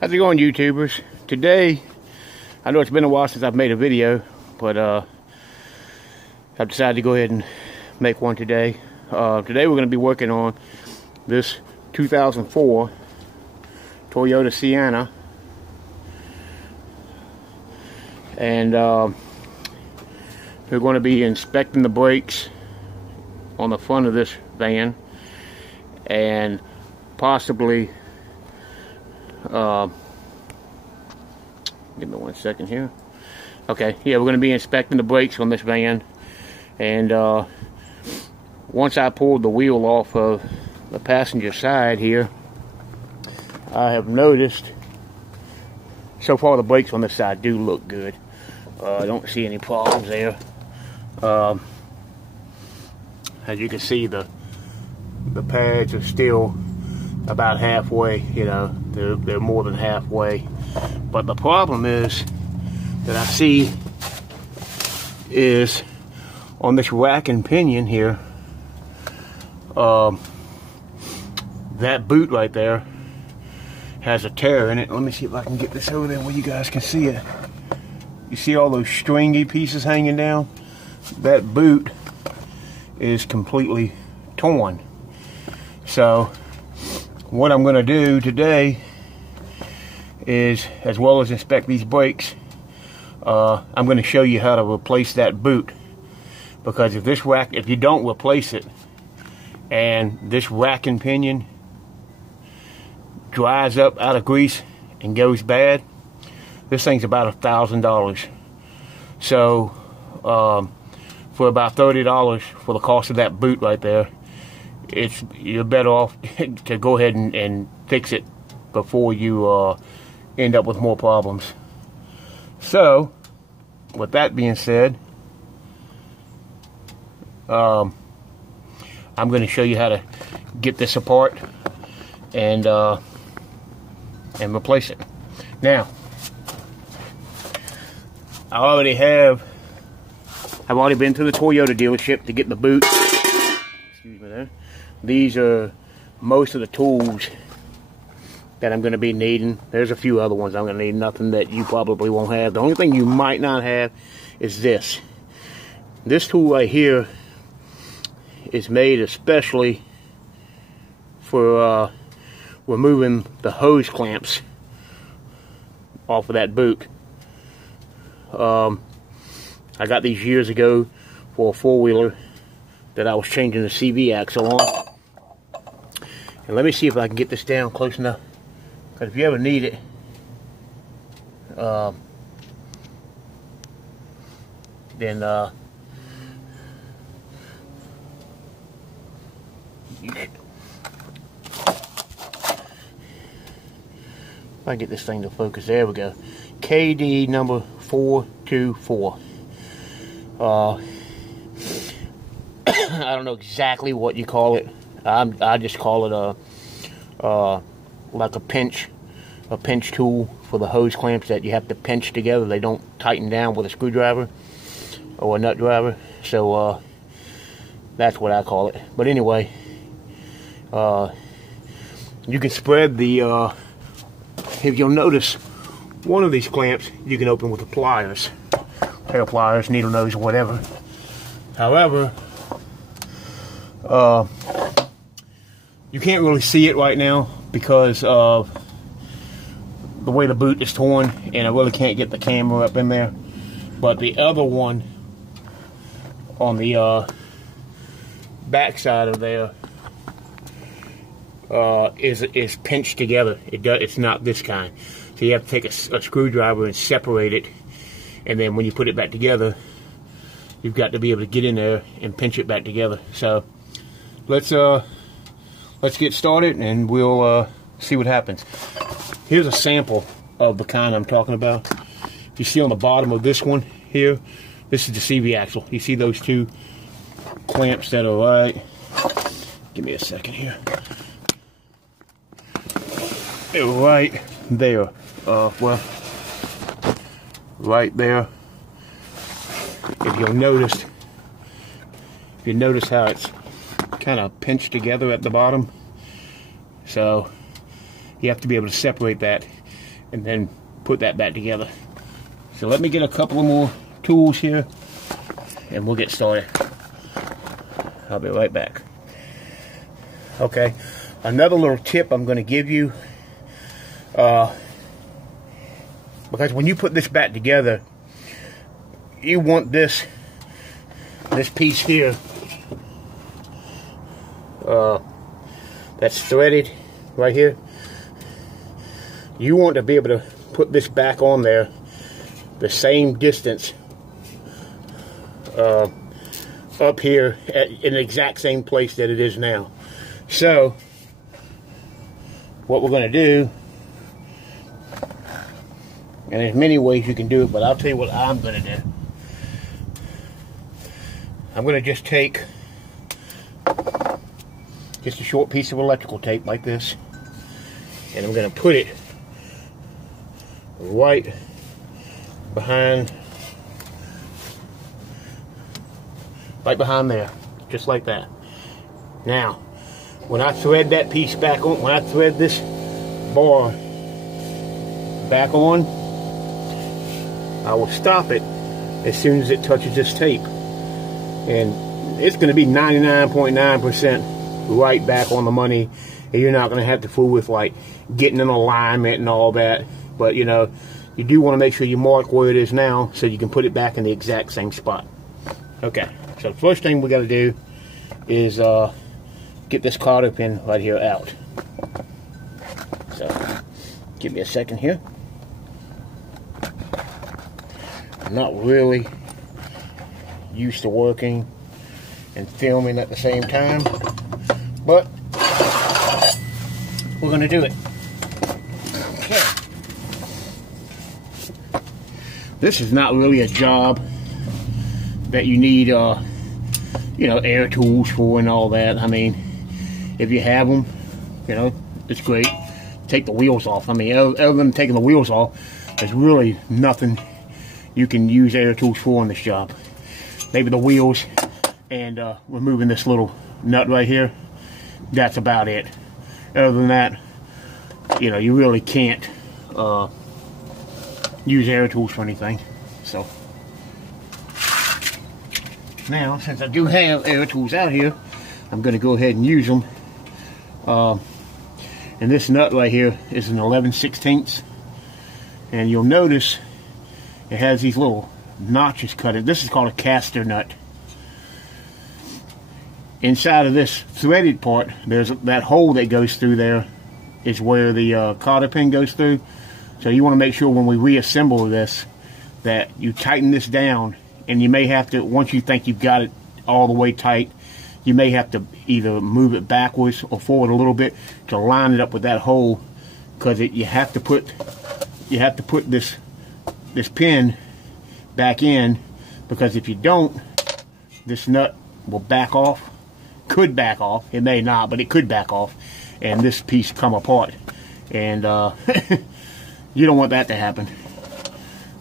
How's it going, YouTubers? Today, I know it's been a while since I've made a video, but I've decided to go ahead and make one today. Today we're going to be working on this 2004 Toyota Sienna, and we're going to be inspecting the brakes on the front of this van, and possibly give me 1 second here. Okay, yeah, we're going to be inspecting the brakes on this van, and once I pulled the wheel off of the passenger side here, I have noticed so far the brakes on this side do look good. I don't see any problems there. As you can see, the pads are still about halfway. You know, they're more than halfway. But the problem is that I see is on this rack and pinion here, that boot right there has a tear in it. Let me see if I can get this over there where you guys can see it. You see all those stringy pieces hanging down? That boot is completely torn. So what I'm going to do today is, as well as inspect these brakes, I'm going to show you how to replace that boot. Because if you don't replace it, and this rack and pinion dries up out of grease and goes bad, this thing's about $1,000. So for about $30 for the cost of that boot right there, you're better off to go ahead and fix it before you end up with more problems. So with that being said, I'm going to show you how to get this apart and replace it. Now, I've already been to the Toyota dealership to get the boot. Excuse me there. These are most of the tools that I'm going to be needing. There's a few other ones I'm going to need. Nothing that you probably won't have. The only thing you might not have is this. This tool right here is made especially for removing the hose clamps off of that boot. I got these years ago for a four-wheeler that I was changing the CV axle on. And let me see if I can get this down close enough, because if you ever need it, then if I get this thing to focus, there we go. KD number 424. I don't know exactly what you call it. I just call it like a pinch tool for the hose clamps that you have to pinch together. They don't tighten down with a screwdriver or a nut driver. So that's what I call it. But anyway, you can spread the if you'll notice, one of these clamps you can open with the pliers, tail pliers, needle nose, whatever. However, you can't really see it right now because of the way the boot is torn, and I really can't get the camera up in there. But the other one on the back side of there is pinched together. It's not this kind. So you have to take a screwdriver and separate it, and then when you put it back together, you've got to be able to get in there and pinch it back together. So let's get started, and we'll see what happens. Here's a sample of the kind I'm talking about. You see on the bottom of this one here, this is the CV axle. You see those two clamps that are right, give me a second here, they're right there. Well, right there. If you notice how it's kind of pinched together at the bottom, so you have to be able to separate that. and then put that back together. So let me get a couple of more tools here and we'll get started. I'll be right back. Okay, another little tip I'm going to give you, because when you put this back together, you want this piece here that's threaded right here. You want to be able to put this back on there the same distance up here in the exact same place that it is now. So what we're going to do, and there's many ways you can do it, but I'll tell you what I'm going to do. I'm going to just take just a short piece of electrical tape like this, and I'm going to put it right behind there, just like that. Now, when I thread that piece back on, when I thread this bar back on, I will stop it as soon as it touches this tape. And it's going to be 99.9% right back on the money. And you're not going to have to fool with like getting an alignment and all that. But you know, you do want to make sure you mark where it is now so you can put it back in the exact same spot. Okay, so the first thing we got to do is get this cotter pin right here out. So give me a second here. I'm not really used to working and filming at the same time, but we're going to do it. Okay. This is not really a job that you need, you know, air tools for and all that. I mean, if you have them, you know, it's great. Take the wheels off. I mean, other than taking the wheels off, there's really nothing you can use air tools for in this job. Maybe the wheels and removing this little nut right here. That's about it. Other than that, you know, you really can't use air tools for anything. So now, since I do have air tools out here, I'm going to go ahead and use them. And this nut right here is an 11/16, and you'll notice it has these little notches cut in. This is called a caster nut. Inside of this threaded part, there's that hole that goes through there is where the cotter pin goes through. So you want to make sure when we reassemble this that you tighten this down, and you may have to, once you think you've got it all the way tight, you may have to either move it backwards or forward a little bit to line it up with that hole, because you have to put this pin back in, because if you don't, this nut will back off. Could back off. It may not, but it could back off, and this piece come apart, and you don't want that to happen.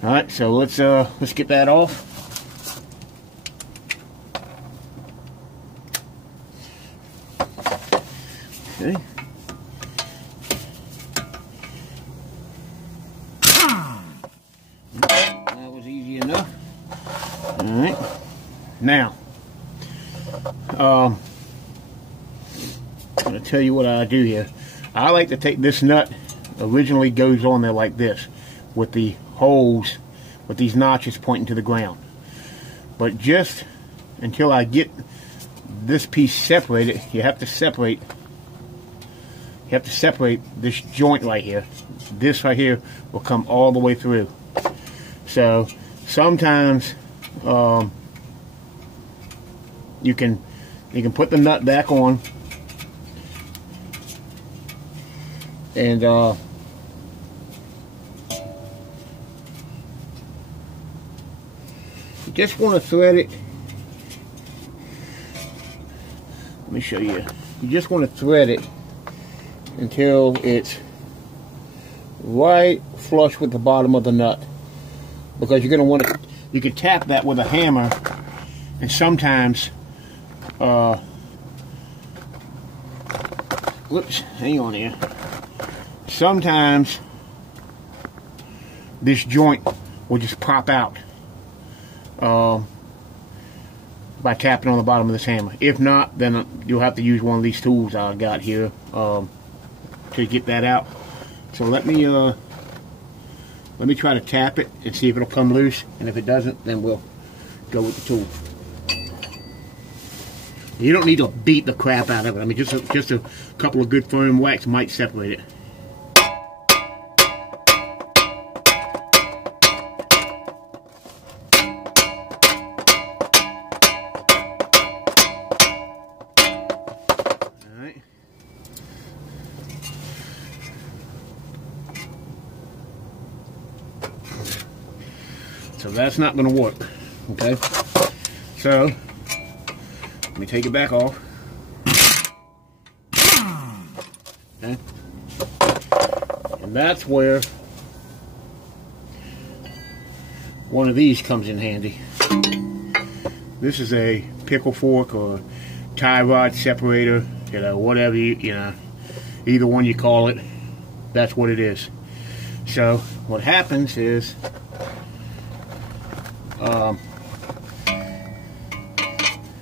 All right, so let's get that off. Okay. That was easy enough. All right. Now, I'm going to tell you what I do here. I like to take this nut, originally goes on there like this, with the holes, with these notches pointing to the ground. But just until I get this piece separated, you have to separate this joint right here. This right here will come all the way through. So sometimes you can put the nut back on, and you just want to thread it. Let me show you. You just want to thread it until it's right flush with the bottom of the nut, because you're going to want to, you can tap that with a hammer, and sometimes whoops, hang on here. Sometimes this joint will just pop out by tapping on the bottom of this hammer. If not, then you'll have to use one of these tools I got here to get that out. So let me try to tap it and see if it'll come loose, and if it doesn't, then we'll go with the tool. You don't need to beat the crap out of it. I mean, just a couple of good firm whacks might separate it. All right. So that's not going to work. Okay. So let me take it back off. Okay. And that's where one of these comes in handy. This is a pickle fork or tie rod separator, you know, whatever you know, either one you call it, that's what it is. So what happens is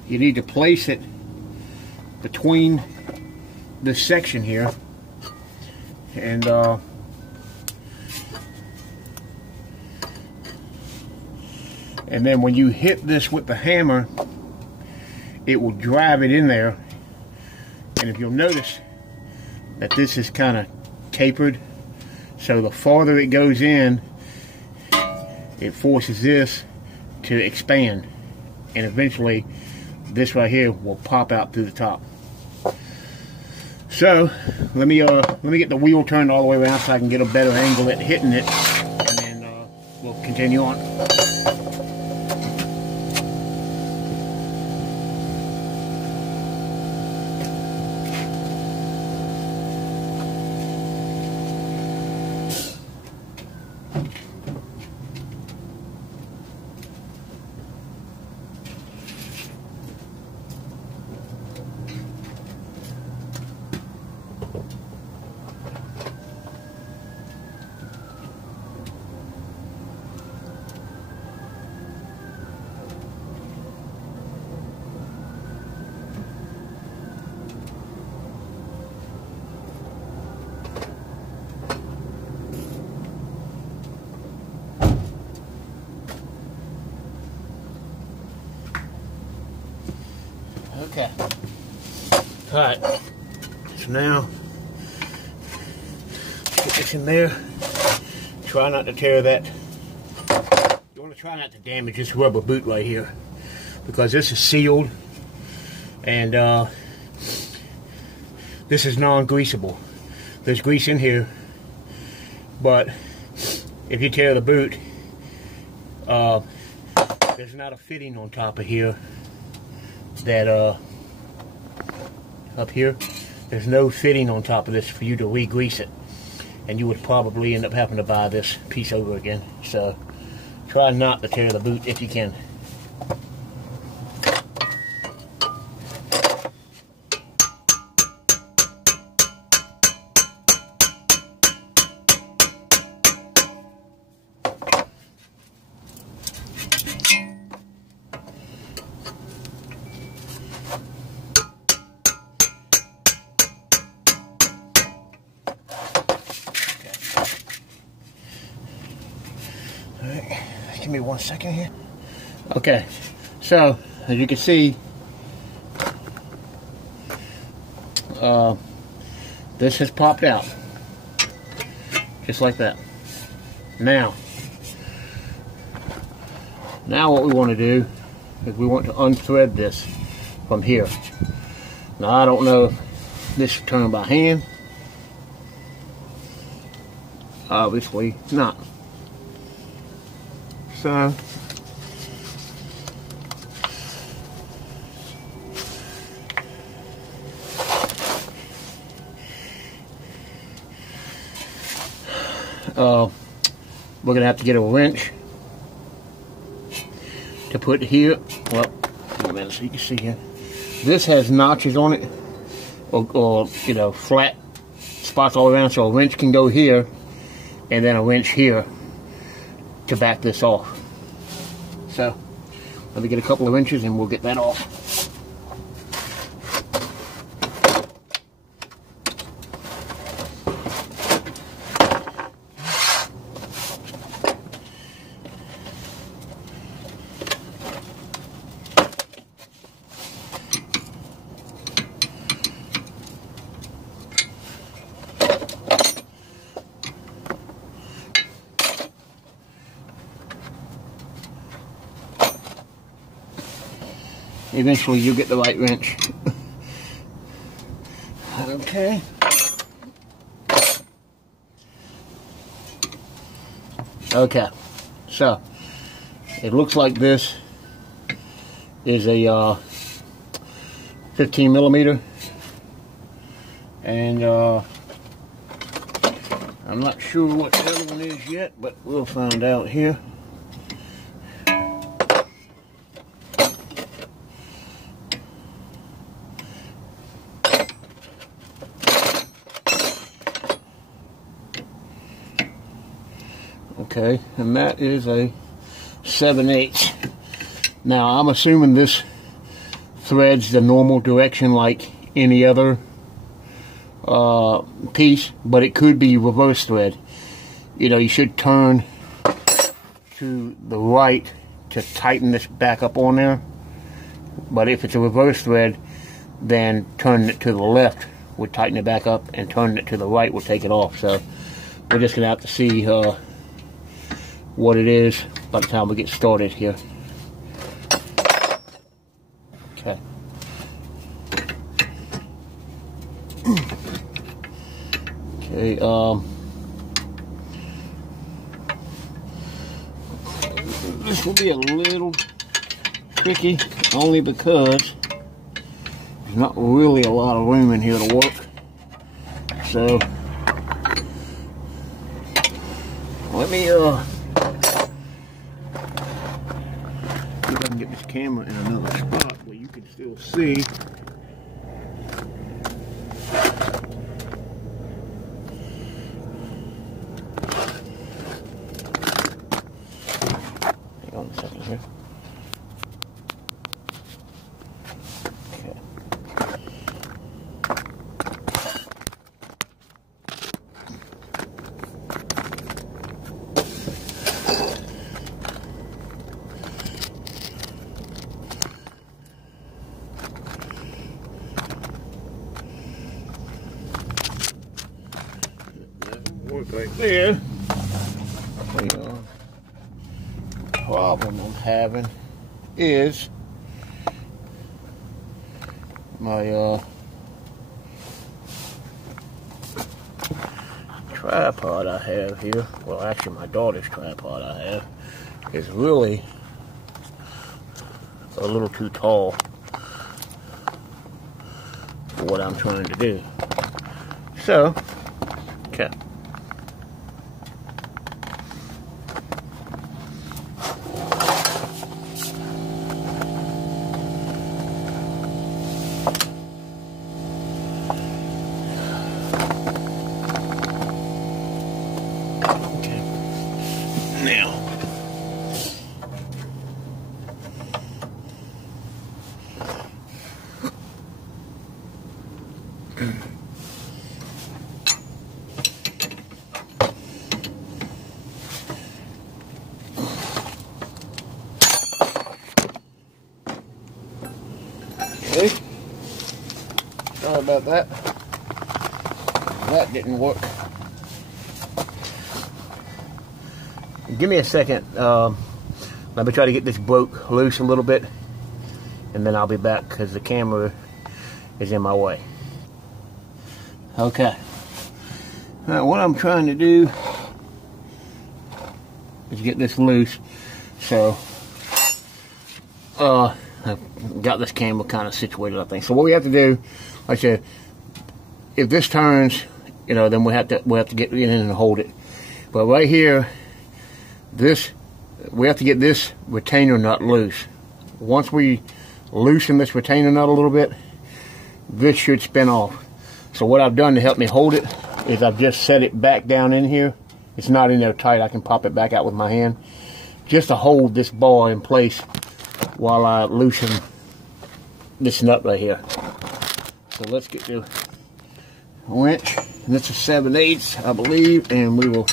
you need to place it between this section here, and then when you hit this with the hammer, it will drive it in there. And if you'll notice that this is kind of tapered, so the farther it goes in, it forces this to expand, and eventually this right here will pop out through the top. So let me get the wheel turned all the way around so I can get a better angle at hitting it, and then we'll continue on. Okay. Alright. So now, get this in there. Try not to tear that. You want to try not to damage this rubber boot right here, because this is sealed, and this is non-greasable. There's grease in here, but if you tear the boot, there's not a fitting on top of here that up here, there's no fitting on top of this for you to re-grease it, and you would probably end up having to buy this piece over again. So try not to tear the boot if you can. Alright, give me 1 second here. Okay, so as you can see, this has popped out just like that. Now what we want to do is we want to unthread this from here. Now I don't know if this is turned by hand. Obviously not. So we're gonna have to get a wrench to put here. Well, wait a minute so you can see here. This has notches on it, or you know, flat spots all around, so a wrench can go here, and then a wrench here. to back this off. So let me get a couple of inches and we'll get that off. Eventually you'll get the right wrench. Okay. Okay. So it looks like this is a 15 millimeter, and I'm not sure what the other one is yet, but we'll find out here. Okay, and that is a 7/8. Now I'm assuming this threads the normal direction like any other piece, but it could be reverse thread. You know, you should turn to the right to tighten this back up on there, but if it's a reverse thread, then turning it to the left would tighten it back up, and turning it to the right will take it off. So we're just gonna have to see what it is by the time we get started here. Okay. Okay, this will be a little tricky, only because there's not really a lot of room in here to work. So let me see if I can get this camera in another spot where you can still see. Hang on a second here. Okay. Work right there. The problem I'm having is my tripod I have here. Well, actually my daughter's tripod I have is really a little too tall for what I'm trying to do. So, okay. Now, okay, sorry about that. That didn't work. Give me a second. Let me try to get this broke loose a little bit, and then I'll be back because the camera is in my way. Okay. Now what I'm trying to do is get this loose. So I've got this camera kind of situated, I think. So what we have to do, like I said, if this turns, you know, then we have to get in and hold it. But right here, we have to get this retainer nut loose. Once we loosen this retainer nut a little bit, this should spin off. So what I've done to help me hold it is I've just set it back down in here it's not in there tight, I can pop it back out with my hand just to hold this bar in place while I loosen this nut right here. So let's get the winch, and it's a 7/8, I believe, and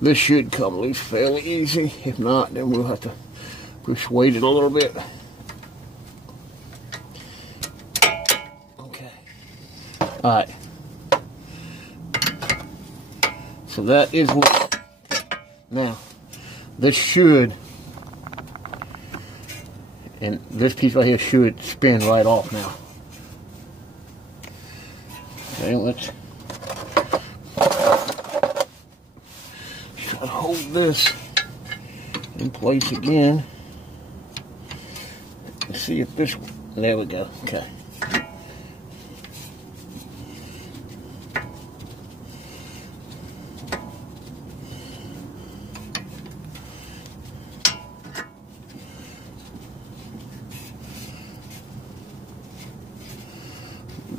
this should come loose fairly easy. If not, then we'll have to persuade it a little bit. Okay. Alright. So that is what. Now, this should, and this piece right here should spin right off now. Okay, let's try to hold this in place again. Let's see if this one, there we go, okay.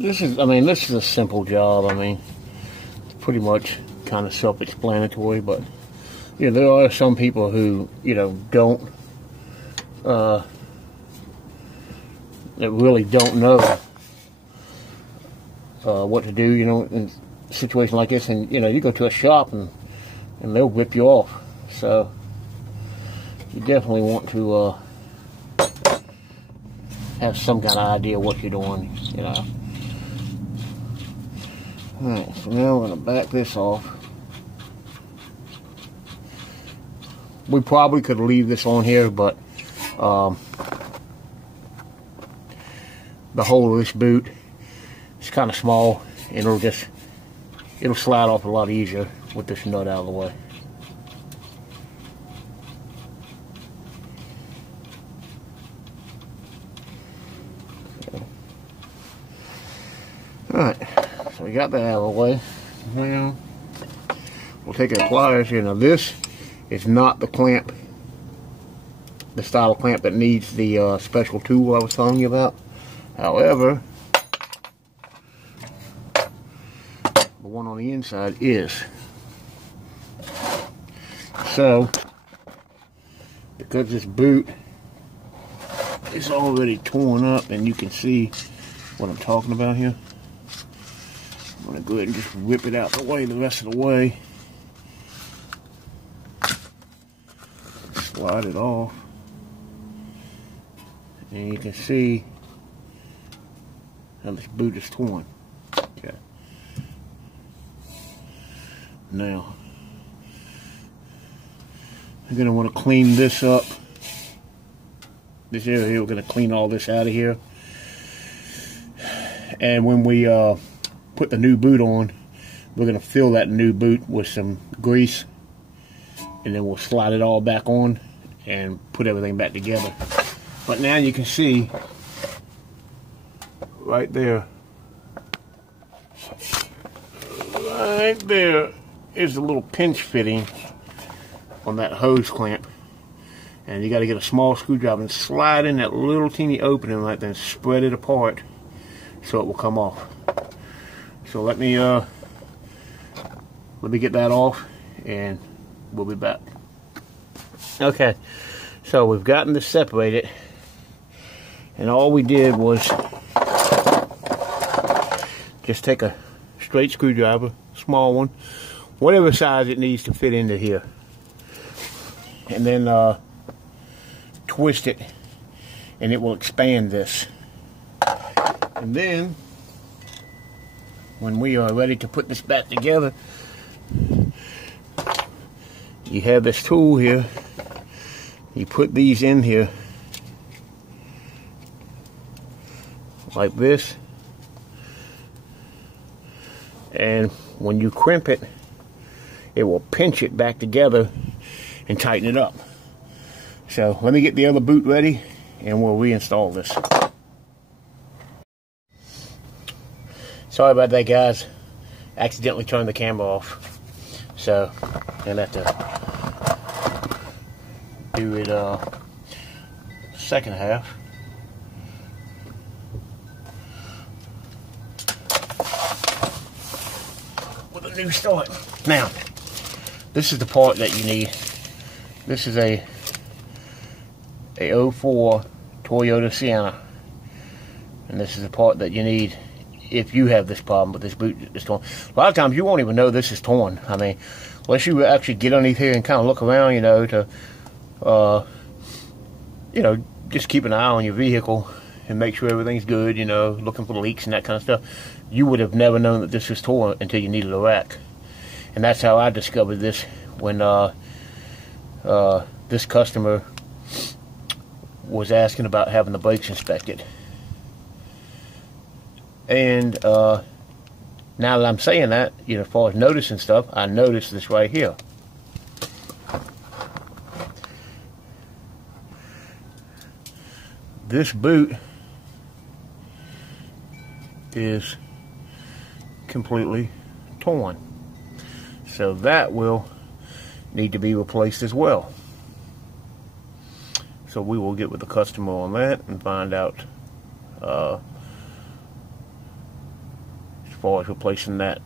This is a simple job. I mean, it's pretty much kind of self-explanatory, but yeah, there are some people who, you know, that really don't know what to do, you know, in a situation like this. And, you know, you go to a shop and they'll rip you off. So you definitely want to have some kind of idea what you're doing, you know. Alright, so now we're going to back this off. We probably could leave this on here, but the hole of this boot is kind of small, and it'll slide off a lot easier with this nut out of the way. Alright, so we got that out of the way. Now we'll take our pliers here. Now this is not the clamp, the style of clamp that needs the special tool I was telling you about. However, the one on the inside is. So, because this boot is already torn up, and you can see what I'm talking about here, I'm going to go ahead and just rip it out the way the rest of the way. Slide it off. And you can see how this boot is torn. Okay. Now, I'm going to want to clean this up. This area here, we're going to clean all this out of here. And when we put the new boot on, we're going to fill that new boot with some grease. And then we'll slide it all back on and put everything back together. But now you can see right there is a little pinch fitting on that hose clamp, and you got to get a small screwdriver and slide in that little teeny opening like that and spread it apart so it will come off. So let me get that off and we'll be back. Okay, so we've gotten this separated, and all we did was just take a straight screwdriver, small one, whatever size it needs to fit into here, and then twist it, and it will expand this. And then when we are ready to put this back together, you have this tool here. You put these in here like this, and when you crimp it, it will pinch it back together and tighten it up. So let me get the other boot ready and we'll reinstall this. Sorry about that, guys. Accidentally turned the camera off, so I'm gonna have to do it second half. With a new start. Now, this is the part that you need. This is a 04 Toyota Sienna, and this is the part that you need if you have this problem with this boot is torn. A lot of times you won't even know this is torn. I mean, unless you actually get underneath here and kind of look around, you know, to you know, just keep an eye on your vehicle and make sure everything's good, you know, looking for leaks and that kind of stuff. You would have never known that this was torn until you needed a rack. And that's how I discovered this when this customer was asking about having the brakes inspected. And now that I'm saying that, you know, as far as noticing stuff, I noticed this right here. This boot is completely torn. So that will need to be replaced as well. So we will get with the customer on that and find out as far as replacing that.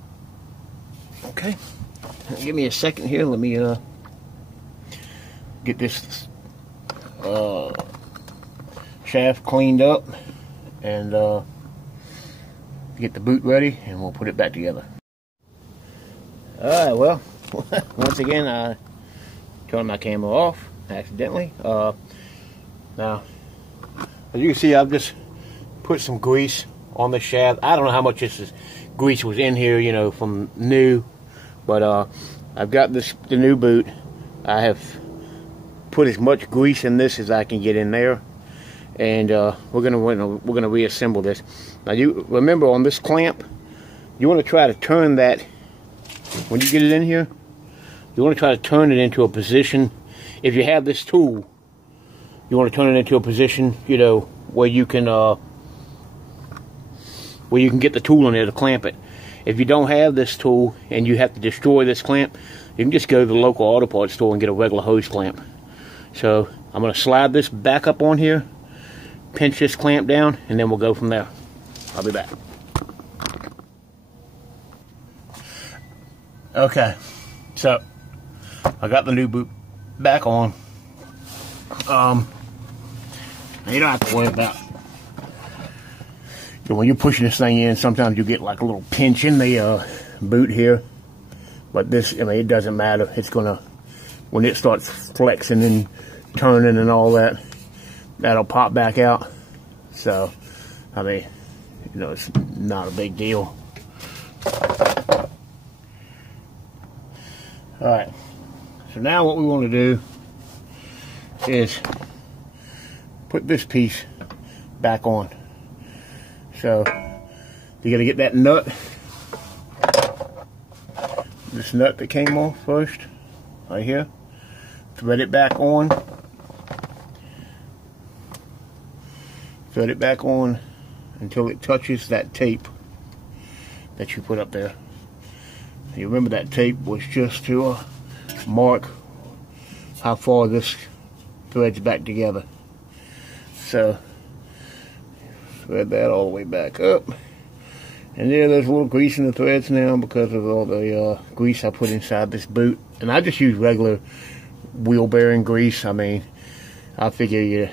Okay, give me a second here. Let me get this shaft cleaned up and get the boot ready, and we'll put it back together. Alright, well, once again I turned my camera off accidentally. Now, as you can see, I've just put some grease on the shaft. I don't know how much grease was in here, you know, from new, but I've got the new boot. I have put as much grease in this as I can get in there, and we're gonna reassemble this. Now, you remember on this clamp, you want to try to turn that when you get it in here. You want to try to turn it into a position. If you have this tool, you want to turn it into a position, you know, where you can get the tool in there to clamp it. If you don't have this tool and you have to destroy this clamp, you can just go to the local auto parts store and get a regular hose clamp. So I'm going to slide this back up on here, pinch this clamp down, and then we'll go from there. I'll be back. Okay, so I got the new boot back on. You don't have to worry about, when you're pushing this thing in, sometimes you get like a little pinch in the boot here. But this, I mean, it doesn't matter. It's gonna, when it starts flexing and turning and all that, that'll pop back out. So, I mean, you know, it's not a big deal. Alright, so now what we want to do is put this piece back on. So you got to get that nut, this nut that came off first, right here, thread it back on, thread it back on until it touches that tape that you put up there. You remember that tape was just to mark how far this threads back together. So thread that all the way back up, and there's a little grease in the threads now because of all the grease I put inside this boot. And I just use regular wheel bearing grease. I mean, I figure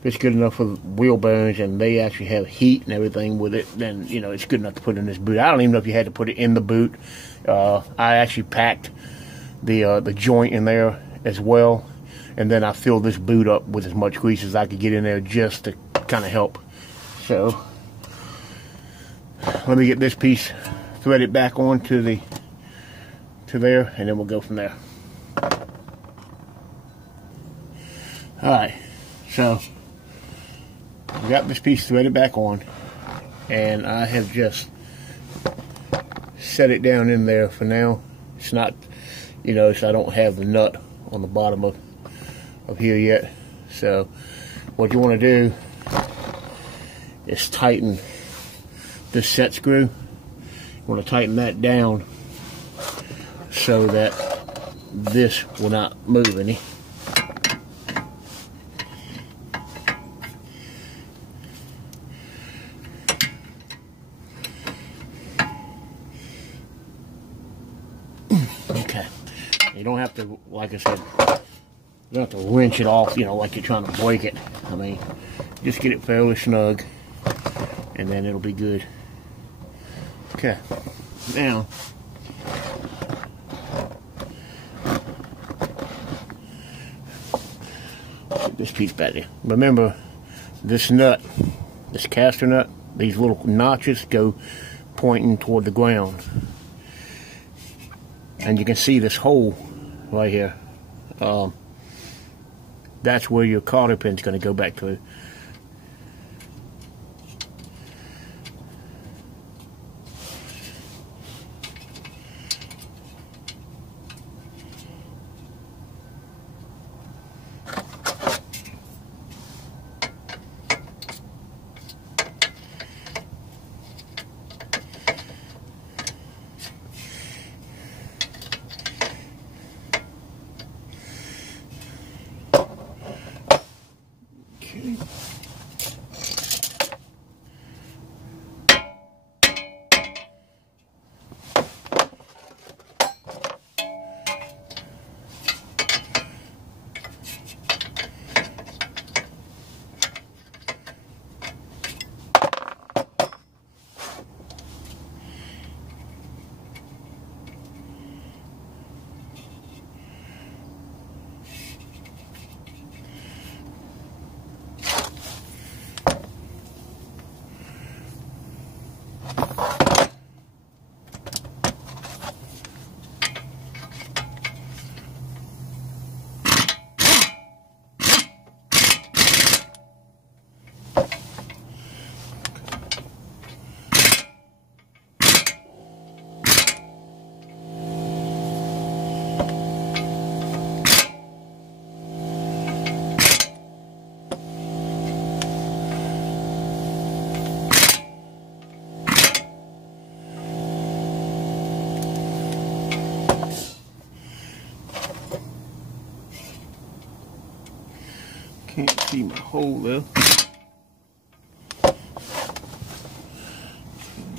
if it's good enough for wheel bearings and they actually have heat and everything with it, then, you know, it's good enough to put in this boot. I don't even know if you had to put it in the boot. I actually packed the joint in there as well, and then I filled this boot up with as much grease as I could get in there just to kind of help. So let me get this piece threaded back on to there, and then we'll go from there. Alright, so I got this piece threaded back on, and I have just set it down in there for now. It's not, you know, so I don't have the nut on the bottom of here yet. So what you want to do is tighten this set screw. You want to tighten that down so that this will not move any. Okay, You don't have to, like I said, you don't have to wrench it off, you know, like you're trying to break it. I mean, just get it fairly snug, and then it'll be good. Okay, now, put this piece back there. Remember, this nut, this caster nut, these little notches go pointing toward the ground. And you can see this hole right here. That's where your cotter pin's going to go back through. Can't see my hole though.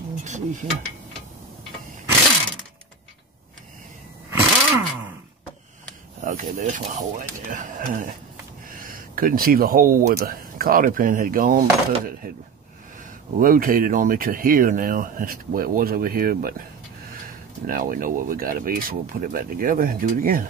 Let's see here. Okay, there's my hole right there. Couldn't see the hole where the cotter pin had gone because it had rotated on me to here now. That's where it was over here, but now we know where we gotta be, so we'll put it back together and do it again.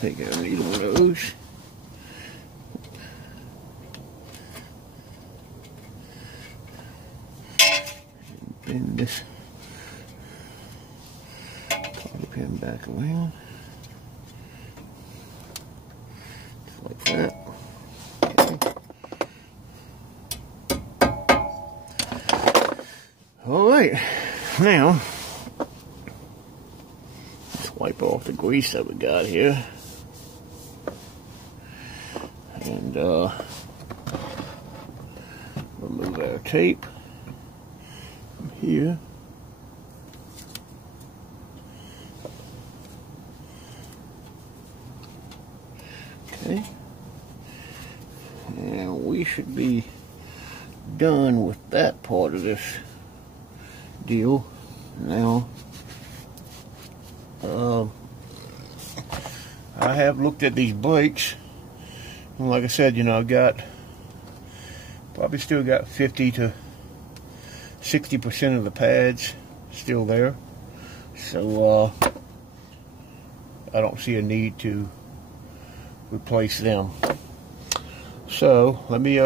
Take out needle one of those. And bend this cotter pin back around. Just like that. Okay. Alright, now let's wipe off the grease that we got here. And remove our tape from here. Okay. And we should be done with that part of this deal. Now, I have looked at these brakes. And like I said, you know, I've got probably still got 50 to 60% of the pads still there. So I don't see a need to replace them. So let me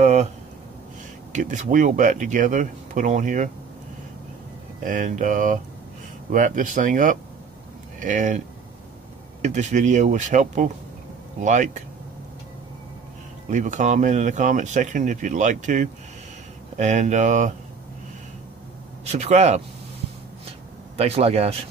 get this wheel back together, put on here, and wrap this thing up. And if this video was helpful, like, leave a comment in the comment section if you'd like to, and subscribe. Thanks a lot, guys.